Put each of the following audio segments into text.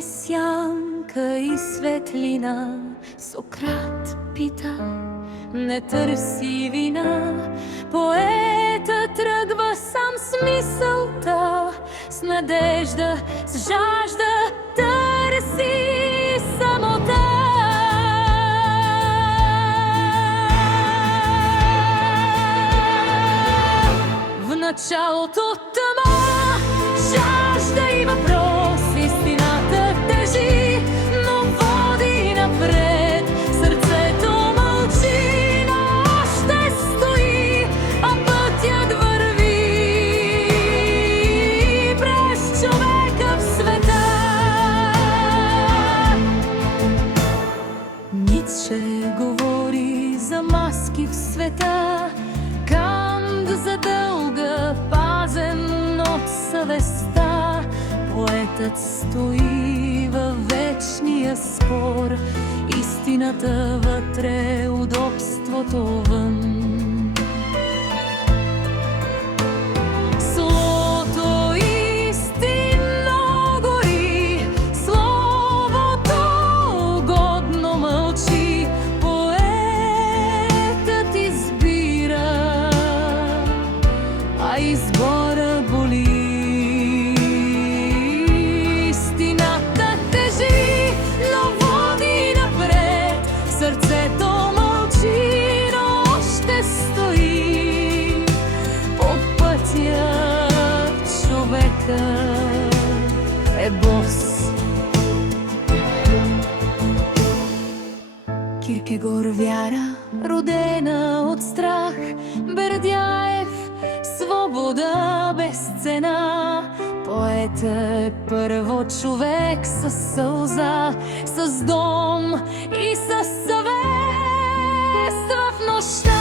е сянка и светлина. Сократ пита, не търси вина. Поетът тръгва сам с мисълта, с надежда, с жажда търси самота. В началото тъма, жажда и въпрос, истината тежи, но води напред. Сърцето мълчи, но още стои, а пътят върви през човека в света. Ницше говори за маски в света, Кант за дълга, пазен от съвестта. Поетът стои във вечния спор, истината вътре, удобството вън. Словото истинно гори, словото угодно мълчи. Поетът избира, а избора боли. Истината тежи, но води напред. Сърцето мълчи, но още стои. По пътя човека е бос. Киркегор вяра, родена от страх. Бердяев свобода без цена. Поетът е първо човек със сълза, с дом и със съвест в нощта.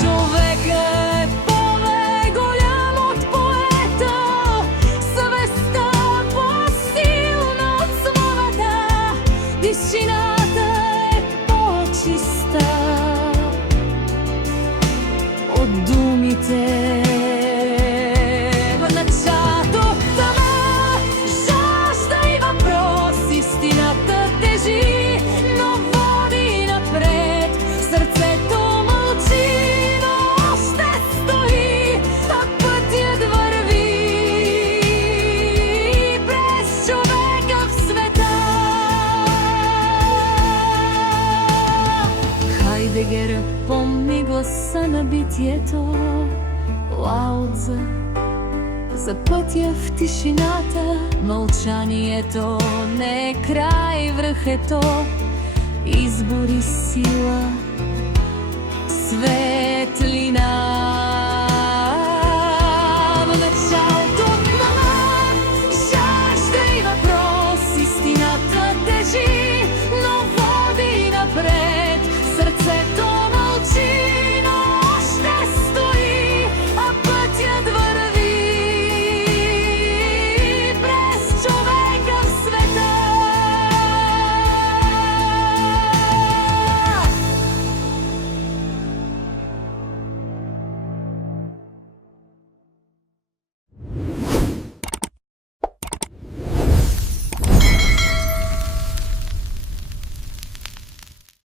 Човека е по-голям от поета, съвестта по-силна от словата. Тишината е по-чиста от думите. В началото тъма, жажда и въпрос, истината тежи, но води напред. Сърцето мълчи, но още стои, а пътят върви през човека в света. Хайдегер помни гласа на битието, Лао Цзъ за пътя в тишината. Мълчанието не е край, връх е то. Избори сила, свет